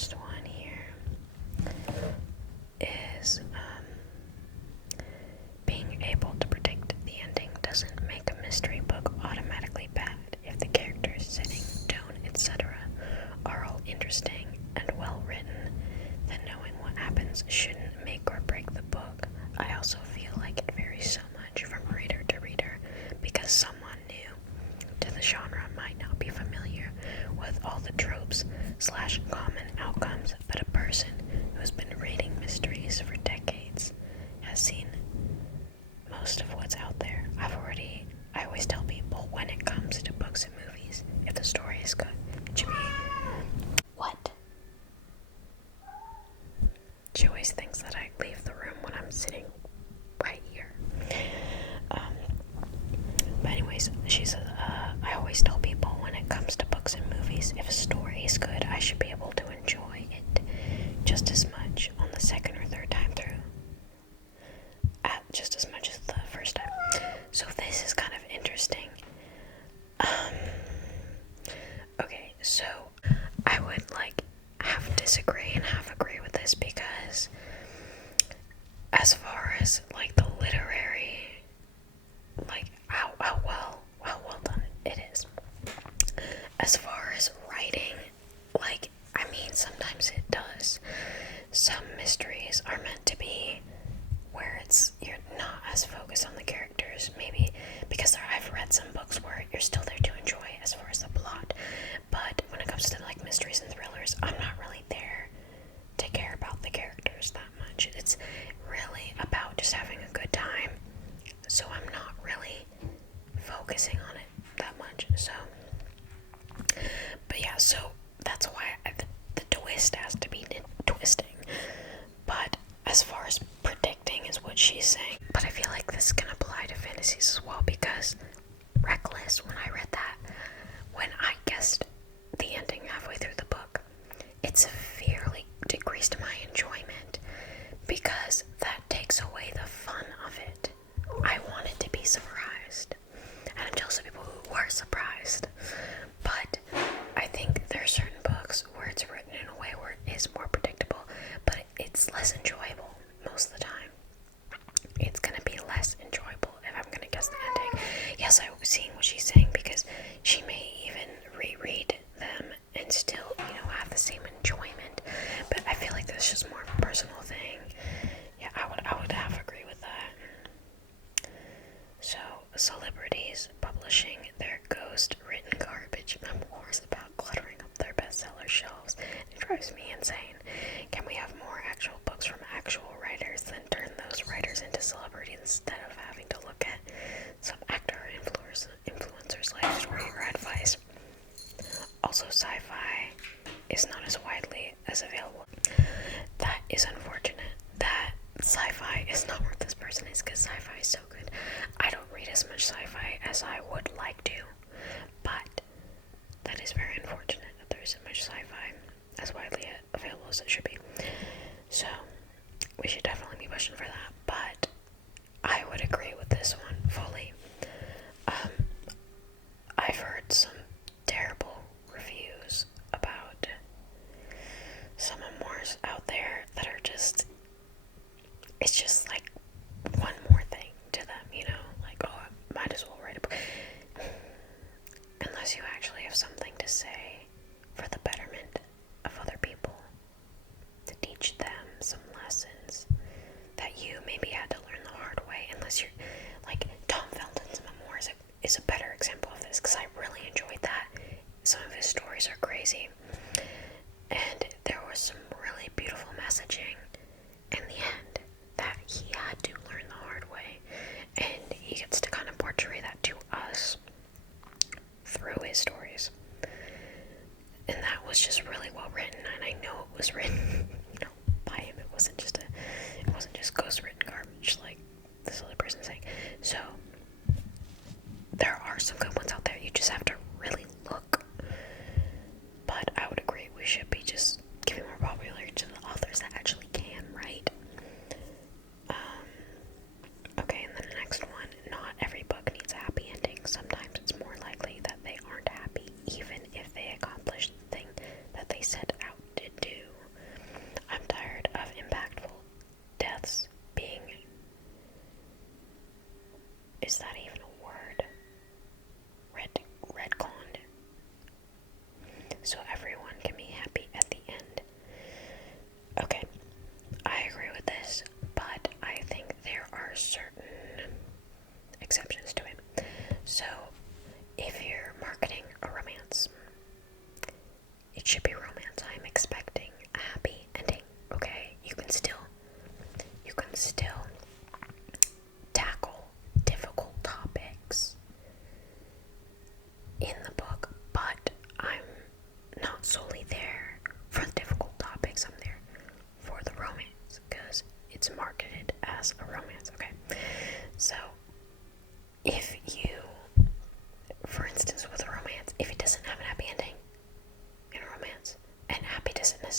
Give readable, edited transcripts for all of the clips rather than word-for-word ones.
first one here is being able to predict the ending doesn't make a mystery book automatically bad if the characters, setting, tone, etc. are all interesting and well written. Then knowing what happens shouldn't make or break the book. I also feel like it varies so much from reader to reader because someone new to the genre might not be familiar with all the tropes / common outcomes, but a person who has been reading mysteries for decades has seen most of what's out there. I always tell people when it comes to books and movies, if the story is good, it should be... What? She always thinks that I leave the room when I'm sitting right here. But anyways, she says, I always tell people when it comes to books and movies, if a story is good, I should be able to enjoy it just as much on the second or third time through. Just as much as the first time. So this is kind of interesting. Okay, so I would half disagree and half agree with this because as far as the literary, how well done it is. As far as writing, sometimes it does. Some mysteries are meant to be where you're not as focused on the characters, maybe because I've read some books where you're still there to enjoy as far as the plot, but when it comes to mysteries and thrillers, I'm not really there to care about the characters that much. It's really about just having a good time, so I'm not really focusing on it that much. So, but yeah, so that's why the twist has to be twisting. But as far as predicting is what she's saying. But I feel like this can apply to fantasies as well, because Reckless, when I read that, when I guessed the ending halfway through the book, it severely decreased my enjoyment because that takes away the fun of it. I wanted to be surprised, and I'm jealous of people who were surprised. But I think there are certain books where it's written in a way where it is more predictable, but it's less enjoyable most of the time. It's gonna be less enjoyable if I'm gonna guess the ending. Yes, I was seeing what she's saying because she may even reread them and still, have the same enjoyment. But I feel like that's just more of a personal thing. Yeah, I would have to agree with that. So, celebrities publishing their ghost-written garbage memoirs about cluttering up their bestseller shelves. It drives me insane. Can we have more actual books from actual writers than turn those writers into celebrities instead of having to look at some actor or influencer's life story or advice? Also, sci-fi is not as widely as available. That is unfortunate that sci-fi is not where this person is, because sci-fi is so good. I don't read as much sci-fi as I would like to, but that is very unfortunate that there isn't much sci-fi as widely available as it should be. So we should definitely be pushing for that, but I would agree with this one fully. I've heard some terrible reviews about some memoirs out there that are just, it's just one more thing to them, oh, I might as well write a book. Unless you actually have something to say for the betterment of other people, to teach them some lessons that you maybe had to learn the hard way. Unless you're Tom Felton's memoirs is a better example of this, because I really enjoyed that. Some of his stories are crazy, and there was some really beautiful messaging in the end that he had to learn the hard way, and he gets to kind of portray that to us through his stories. And that was just really well written, and I know it was written by him. It wasn't just ghost written garbage like this other person saying. So there are some good ones out there. You just have to really look. But I would agree, we should be just giving more popularity to the authors that actually can write. Okay, and then the next one. Not every book needs a happy ending. Sometimes it's more likely that they aren't happy, even if they accomplish the thing that they set out to do.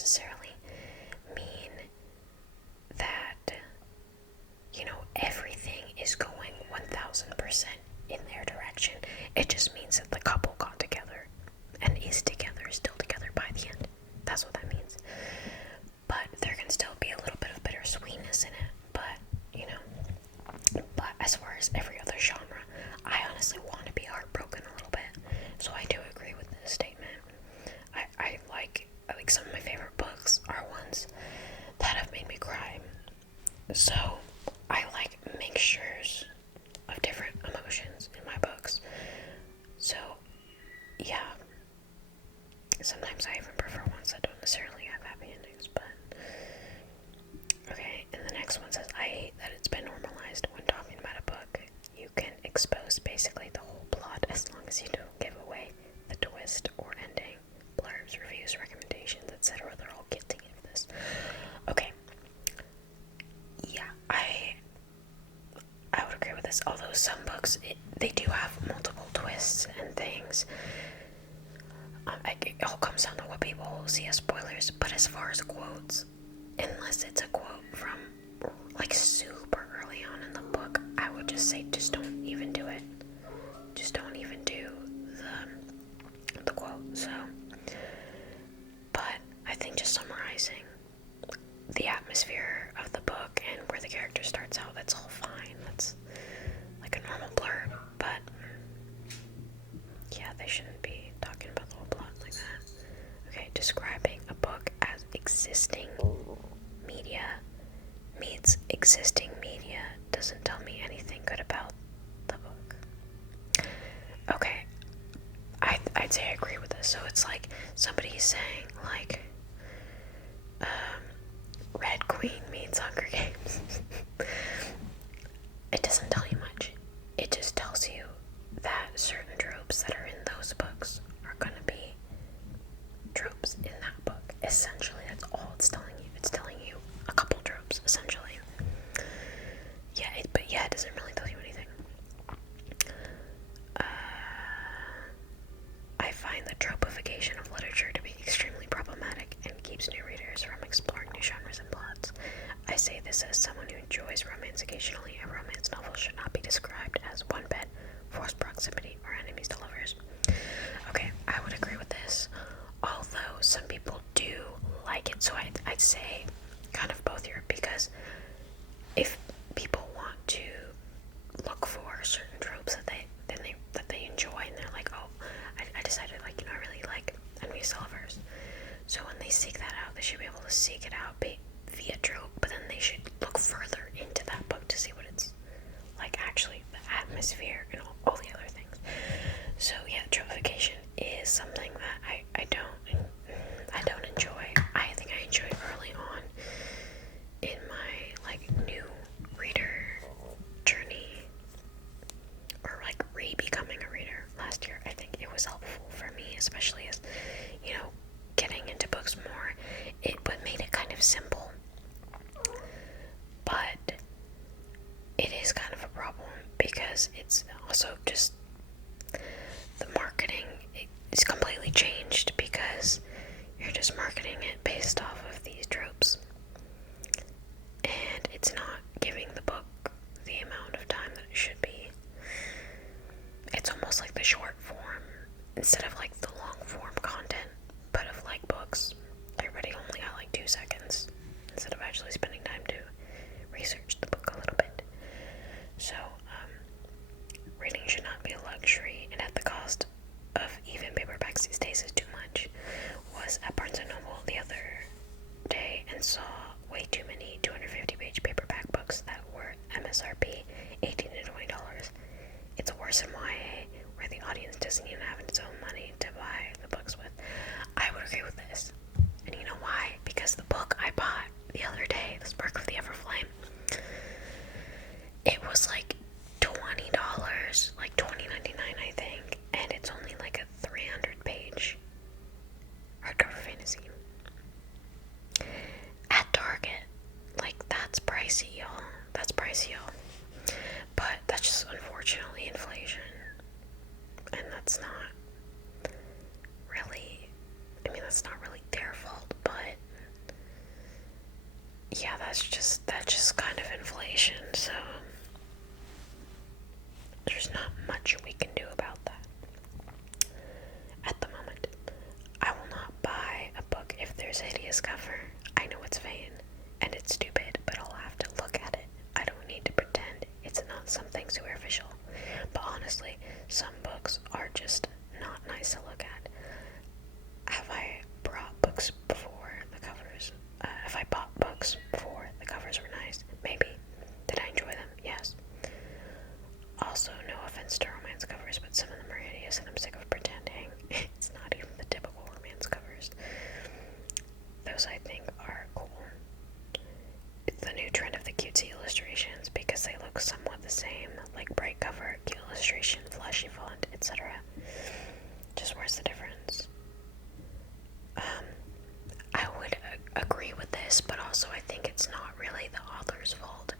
necessarily mean that, everything is going 1000% in their direction. It just means that the couple got together and is still together by the end. That's what that means. But there can still be a little bit of bittersweetness in it. But as far as every other genre, I honestly want to be heartbroken a little bit. So I do agree with this statement. I like some of my favorite books are ones that have made me cry. So I like mixtures of different emotions in my books. So yeah, sometimes I even prefer ones that don't necessarily have happy endings, but okay. And the next one says, I hate that it's been normalized when talking about a book. You can expose basically the whole plot as long as you don't give away the twist or ending. Blurbs, reviews, recommendations, etc. They're all guilty of this. Okay. Yeah, I would agree with this. Although some books, they do have multiple twists and things. It all comes down to what people see as spoilers. But as far as quotes, unless it's a quote from like super early on in the book, I would just say just don't even do it. Just don't even do the quote. So, but I think just summarizing the atmosphere of the book and where the character starts out, that's all fine. That's like a normal blurb, but yeah, they shouldn't be talking about the whole plot like that. Okay, describing a book as existing media meets existing media doesn't tell me anything good about the book. Okay, I'd say I agree with this. So it's like somebody's saying like Red Queen meets Hunger Games. It doesn't tell you much. It just tells you that certain tropes that are in those books are going to be tropes in that book. Essentially, that's all it's telling you. It's telling you a couple tropes, essentially. Yeah, it doesn't really tell you anything. I find the tropification of literature to be extremely problematic and keeps new readers from exploring new genres and plots. I say this as someone who enjoys romance occasionally. A romance novel should not be described as one bed, forced proximity, or enemies to lovers. Okay, I would agree with this. Although some people do like it, so I'd say kind of both here, because if people want to look for certain tropes that they enjoy, and they're like, oh, I decided, like, I really like enemies to lovers. So when they seek that out, they should be able to seek it out via trope, but then they should look further into that book to see what it's like, actually, the atmosphere and all the other things. So yeah, tropification is something that I don't enjoy. I think I enjoyed early on in my like new reader journey, or like re-becoming a reader last year. I think it was helpful for me, especially as getting into books more. It made it kind of simple, but it is kind of a problem because it's also just the marketing is completely changed, because you're just marketing it based off of these tropes, and it's not giving the book the amount of time that it should be. It's almost like the short form instead of like the long form content, but of like books, everybody only got like 2 seconds instead of actually spending time to research the book a little bit. So reading should not be a luxury, and at the cost of even paperbacks these days is too much. Was at Barnes & Noble the other day and saw way too many 250-page paperback books that were MSRP $18 to $20. It's worse in YA, where the audience doesn't even have its own money to buy the books with. I would agree with this. And you know why? Because the book I bought the other day, The Spark of the Everflame, it was like $20, like $20.99 I think, and it's only like a 300-page hardcover fantasy. At Target, like, that's pricey, y'all. That's pricey, y'all. But that's just unfortunately inflation, and that's not really their fault, but that's just kind of inflation, so there's not much we can do about that at the moment. I will not buy a book if there's a hideous cover. I know it's vain and it's stupid, but I'll have to look at it. I don't need to pretend it's not something superficial. But honestly, some books are just not nice to look at. Have I brought books before the covers? Have I bought books before the covers were nice? Maybe. Did I enjoy them? Yes. Also, no offense to romance covers, but some of them are hideous and I'm sick of pretending. It's not even the typical romance covers. Those, I think, are cool. It's the new trend of the cutesy illustrations because they look somewhat the same, like bright cover, cute illustration, flashy font, etc. Just where's the difference? I would agree with this, but also I think it's not really the author's fault.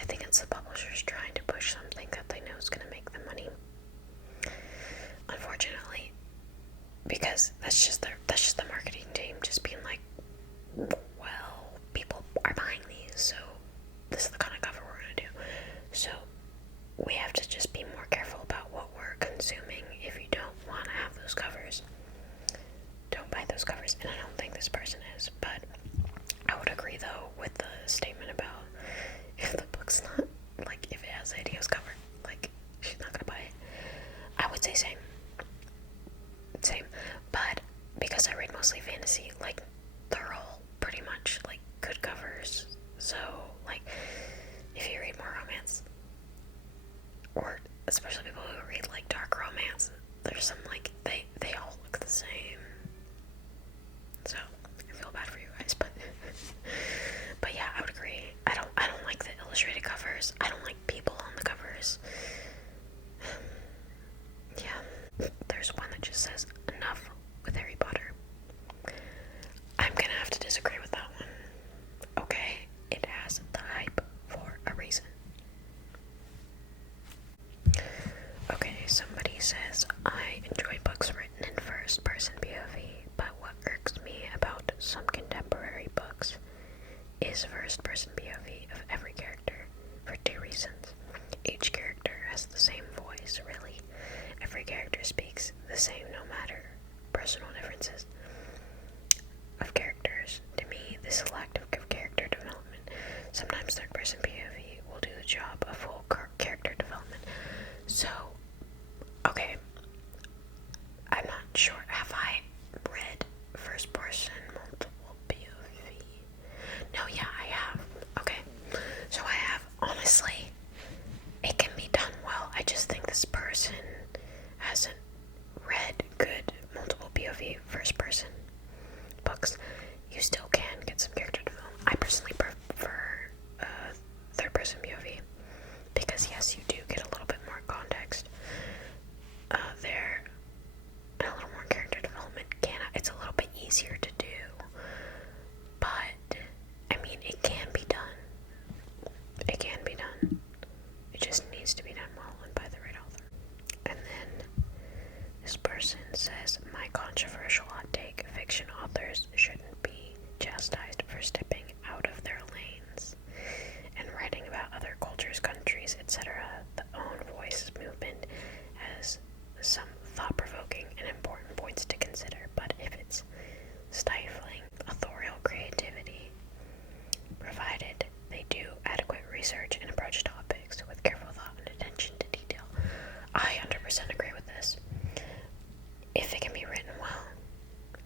I think it's the publishers trying to push something that they know is going to make them money. Unfortunately, because that's just the marketing team just being like, well, people are buying these, so this is the kind of cover we're going to do. So we have to just be more careful about what we're consuming. If you don't want to have those covers, don't buy those covers. And I don't think this person is, but I would agree though with the statement about if the book's not, like, if it has a hideous cover, like, she's not gonna buy it. I would say same, but because I read mostly fantasy, like, they're all pretty much like good covers. So like, if you read more romance, or especially people who read like dark romance, there's some like they all look the same. So I feel bad for you guys, but yeah, I would agree. I don't like the illustrated covers. I don't like people on the covers. Yeah, there's one that just says enough with Harry Potter. I'm gonna have to disagree with that one. Okay, it has the hype for a reason. Okay, somebody says, I enjoy books written in first-person POV, but what irks me about some contemporary books is first-person POV of every character, for two reasons. Each character has the same voice, really. Every character speaks the same no matter personal differences of characters. To me, this is lack of character development. Sometimes third-person POV will do the job of full character development. So, okay, I'm not sure. Have I read first-person multiple POV? No, yeah, I have. Okay, so I have. Honestly, it can be done well. I just think this person hasn't read good multiple POV first-person books. You still can get some character development. I personally prefer third-person POV because yes, you do get a little bit more context there and a little more character development. It's a little bit easier to do, but I mean, it can be done. It can be done. It just needs to be done well and by the right author. And then this person says, my controversial hot take, fiction authors shouldn't be chastised for stepping out of their lanes and writing about other cultures, countries, etc. The own voice movement has some thought-provoking and important points to consider, but if it's stifling authorial creativity, provided they do adequate research and approach topics with careful thought and attention to detail. I 100% agree with this. If it can be written well,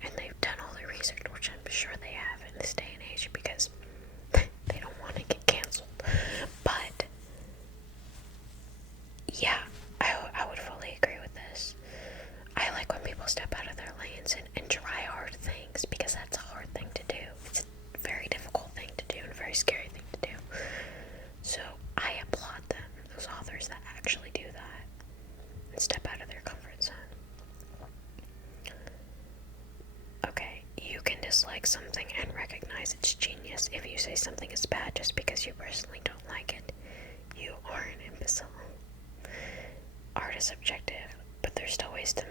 and they've done all the research, which I'm sure they have in this day and age because they don't want to get canceled. But yeah, I would fully agree with this. I like when people step out of their lanes and try hard things, because that's a hard thing to do. It's a very difficult thing to do and a very scary thing to do. So I applaud them, those authors that actually do that and step out of their comfort zone. Okay, you can dislike something and recognize its genius. If you say something is bad just because you personally don't like it, you are an imbecile. Art is subjective, but there's still ways to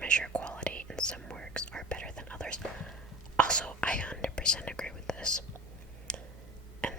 measure quality, and some works are better than others. Also, I 100% agree with this. And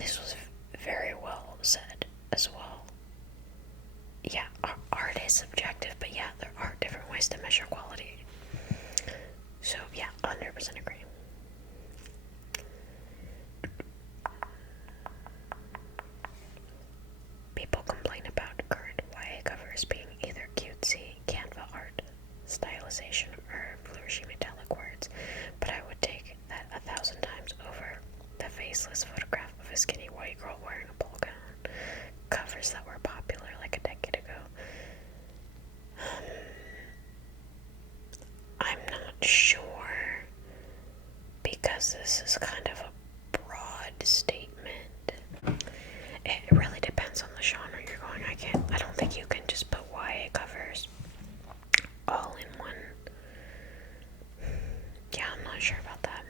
that's kind of a broad statement. It really depends on the genre you're going. I don't think you can just put YA covers all in one. Yeah, I'm not sure about that.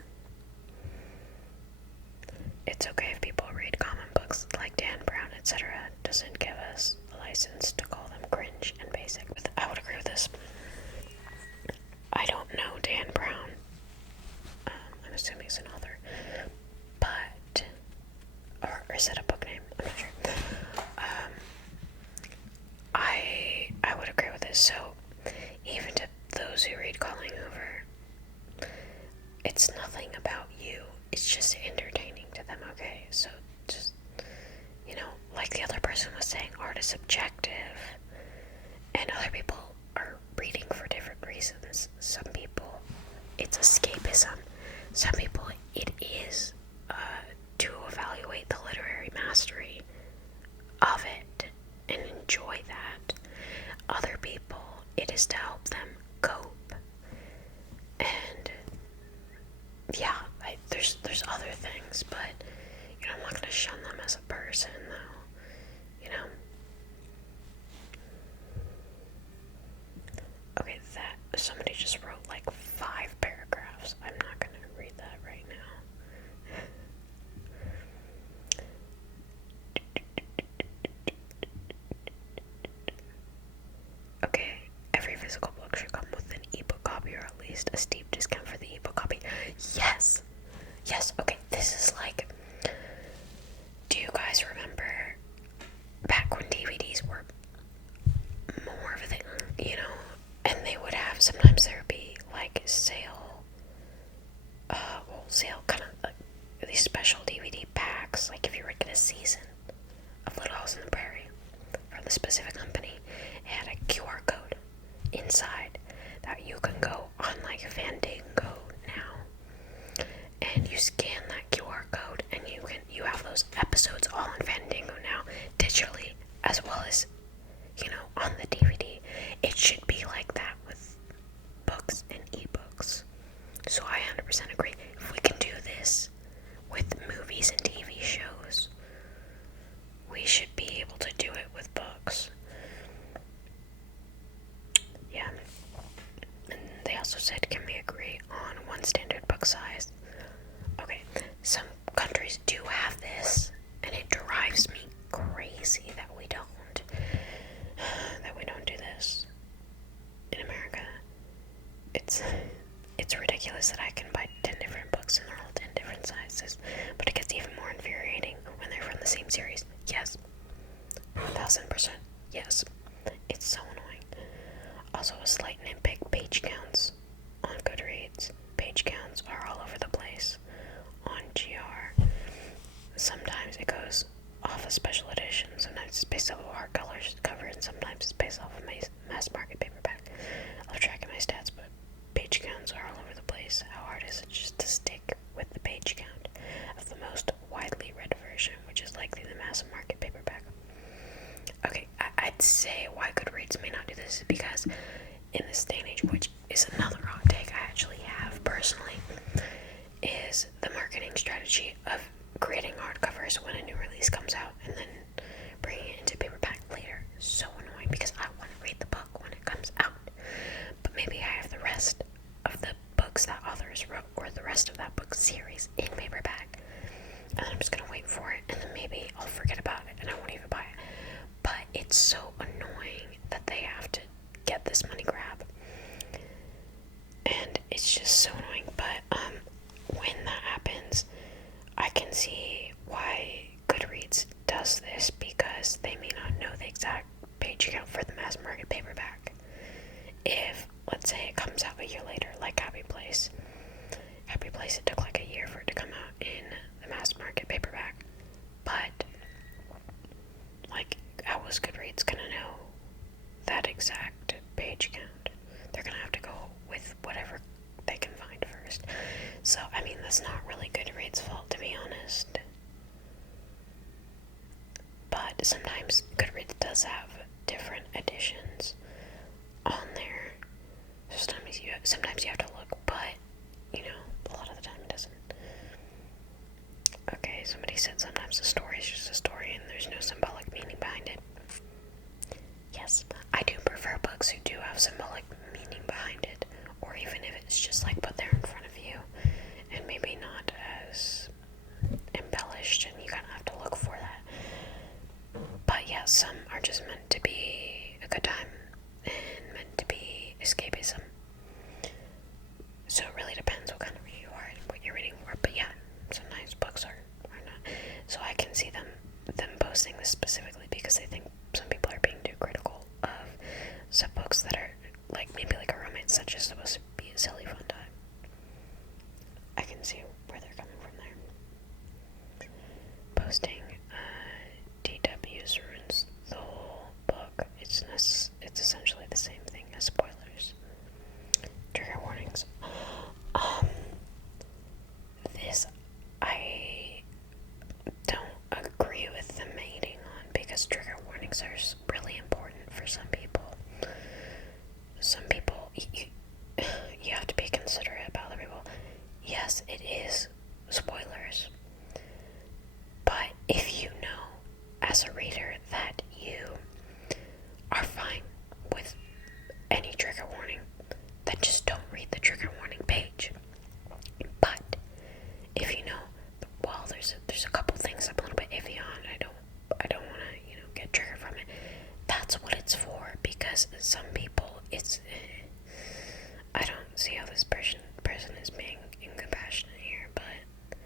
It's okay if people read common books like Dan Brown, etc. Doesn't give us a license to call them cringe and basic. I would agree with this. I don't know Dan Brown. I'm assuming he's an author. But, or is it a book name? I'm not sure. I would agree with this. So, even to those who read Calling Hoover, it's nothing about you. It's just entertaining to them, okay? So, just, like the other person was saying, art is subjective. And other people are reading for different reasons. Some people, it's escapism. Some people, it is to evaluate the literary mastery of it and enjoy that. Other people, it is to help them cope. And yeah, there's other things, but I'm not gonna shun them as a person, though. Okay, somebody just wrote like 5 paragraphs. I'm not gonna read that right now. Okay, every physical book should come with an ebook copy, or at least a steep discount for the ebook copy. Yes, okay, this is like, do you guys remember back when DVDs were more of a thing, and they would have, sometimes there would be like sale kind of like these special DVD packs, like if you were to get a season of Little House on the Prairie from the specific company, it had a QR code inside that you can go on like Fandango now, and you scan that QR code, and you have those episodes all on Fandango now, digitally, as well as on the DVD. It should be like that with books and ebooks. So I 100% agree. If we can do this with movies and TV shows, we should be able to do it with books. Yeah. And they also said, can we agree on one standard book size? Okay, some countries do have this, and it drives me crazy that we don't do this in America. It's ridiculous that I can buy 10 different books and they're all 10 different sizes, but it gets even more infuriating when they're from the same series. Yes, 1000%. Yes, it's so annoying. Also, a slight nitpick: page counts on Goodreads. Page counts are all over the place on GR. Sometimes it goes off a special edition, sometimes it's based off of a hardcover cover, and sometimes it's based off of my mass market paperback. I'll track my stats, but page counts are all over the place. How hard is it just to stick with the page count of the most widely read version, which is likely the mass market paperback? Okay, I'd say why Goodreads may not do this is because in this day and age, which is another hot take I actually have personally, is the marketing strategy of creating hardcovers when a new release comes out and then bringing it into paperback later. So annoying, because I want to read the book when it comes out, but maybe I have the rest of the books that authors wrote, or the rest of that book series, in paperback, and then I'm just gonna wait for it, and then maybe I'll forget about it and I won't even buy it. But it's so annoying that they have to get this money grab, and it's just so annoying. But when that happens, I can see why Goodreads does this, because they may not know the exact page count for the mass market paperback. If, let's say, it comes out a year later, like Happy Place, it took like a year for it to come out in the mass market paperback. But, like, how was Goodreads gonna know that exact page count? They're gonna have to go with whatever they can find first. So, I mean, that's not really Goodreads' fault, to be honest. But sometimes Goodreads does have different editions on there. Sometimes you have to look, but, a lot of the time it doesn't. somebody said sometimes a story is just a story and there's no symbolic meaning behind it. Yes, I do prefer books who do have symbolic meaning behind it, or even if it's just like put there in front of you and maybe not as embellished and you kind of have to look for that. But yeah, some are just meant to be a good time and meant to be escapism. So it really depends what kind of reader you are and what you're reading for. But yeah, sometimes books are not. So I can see them posting this specifically because they think some people are being too critical of some books that are like maybe like a romance that's just supposed to be a silly fun time. I can see where they're coming from there. Posting DWs ruins the whole book. It's essentially the same thing as spoilers. Trigger warnings. This I don't agree with them hating on because trigger warnings are really important for some people. Some people, you have to be considerate about other people. Yes, it is spoilers. But if you know, as a reader, that you are fine with any trigger warning, then just don't read the trigger warning page. But if you know, well, there's a couple things I'm a little bit iffy on. I don't want to, get triggered from it. That's what it's for. Because some people, I don't see how this person is being incompassionate here, but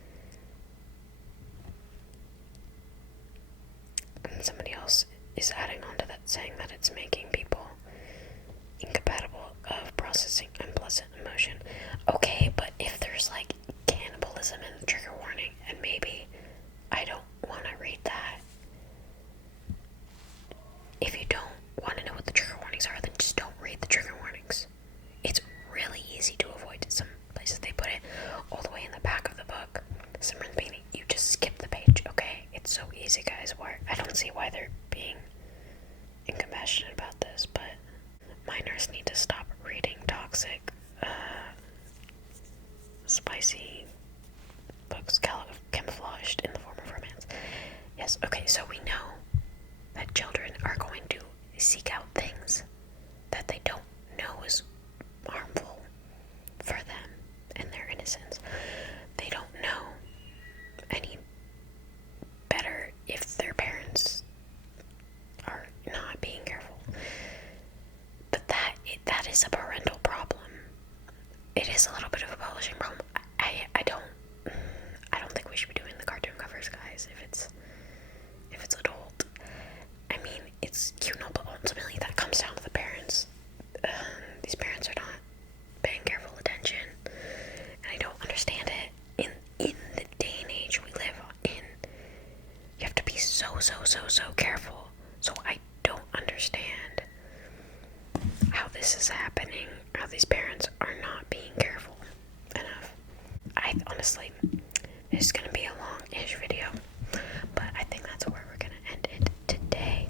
and somebody else is adding on to that, saying that it's making people incompatible of processing unpleasant emotion. Okay, but if there's like cannibalism in the trigger warning, and maybe I don't want to read that. If you don't want to know what the trigger warnings are, then just don't read the trigger warnings. It's really easy to avoid. Some places they put it all the way in the back of the book. Somewhere in the beginning, you just skip the page, okay? It's so easy, guys. I don't see why they're being incompassionate about this, but minors need to stop reading toxic, spicy books camouflaged in the form of romance. Yes, okay, so we know that children are going to seek out things that they don't know is harmful for them and their innocence. They don't know any better if their parents are not being careful. But that is a parental problem. It is a little bit of a publishing problem. I don't think we should be doing the cartoon covers, guys, if it's adult. I mean, it's cute, no, but ultimately that comes down to the parents. These parents are not paying careful attention, and I don't understand it. In the day and age we live in, you have to be so careful. So I don't understand how this is happening, how these parents are not being careful enough. I honestly, it's gonna be a long-ish video, but I think that's where we're gonna end it today.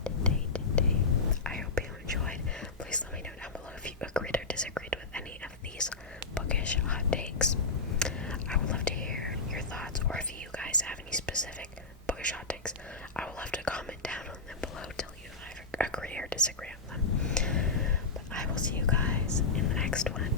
I hope you enjoyed. Please let me know down below if you agreed or disagreed with any of these bookish hot takes. I would love to hear your thoughts, or if you guys have any specific bookish hot takes, I will have to comment down on them below, tell you if I agree or disagree on them. But I will see you guys in the next one.